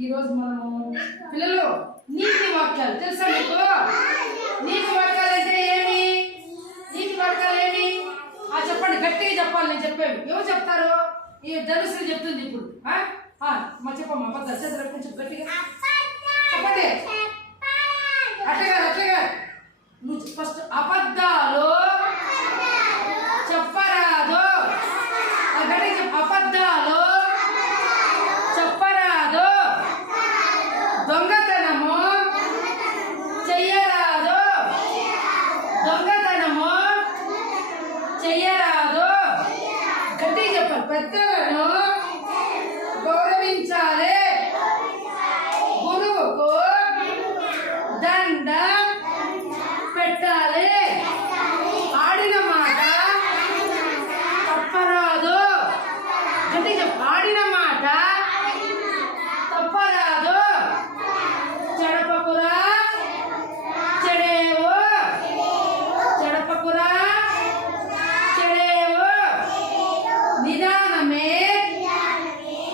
ఈరోజు మనము పిల్లలు నీతి వాక్యాలు తెలుసా మీకు? నీతి వాక్యాలు అంటే ఏమి? నీతి వాక్యాలు ఏమి? చెప్పండి, గట్టిగా చెప్పాలి. నేను చెప్పాను, ఎవరు చెప్తారు? ఈ ధనుశ్రీ చెప్తుంది ఇప్పుడు. మా చెప్పమ్మా, అబద్ధాలు చేతులు కొంచెం గట్టిగా చెప్పండి. అట్టగా నువ్వు ఫస్ట్ అబద్ధాలు చెప్పరాదు. గట్టిగా చెప్పు. అబద్ధాలు చెప్పరాదు, దొంగతనము చెయ్యరాదు, దొంగతనము చెయ్యరాదు. గట్టిగా చెప్పాలి. పెద్దలను గౌరవించాలి, గురువుకు దండం పెట్టాలి, ఆడిన మాట తప్పరాదు. గట్టిగా చెప్పు. ఆడిన మాట తప్పరాదు. చెడపకురా చెడేవు, చెడపకురా చెడేవు. నిదానమే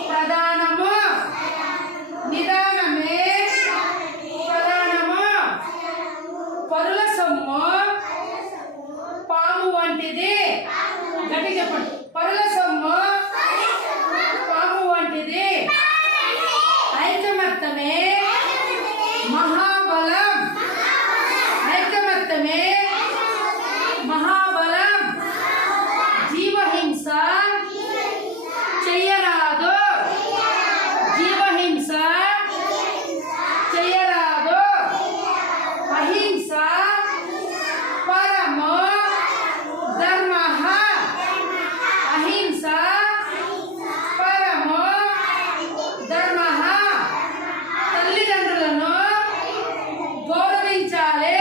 ప్రధానము, నిదానమే ప్రధానము. పరుల సొమ్ము పాము వంటిది. గట్టిగా చెప్పండి. పరుల సొమ్ము పాము వంటిది. ఐకమత్యమే మహాబలం, ఐకమత్యమే మహాబలం. జీవహింస చెయ్యరాదు, జీవహింస చెయ్యరాదు. అహింస పరమో ధర్మః, అహింస పరమో ధర్మః. తల్లిదండ్రులను గౌరవించాలి,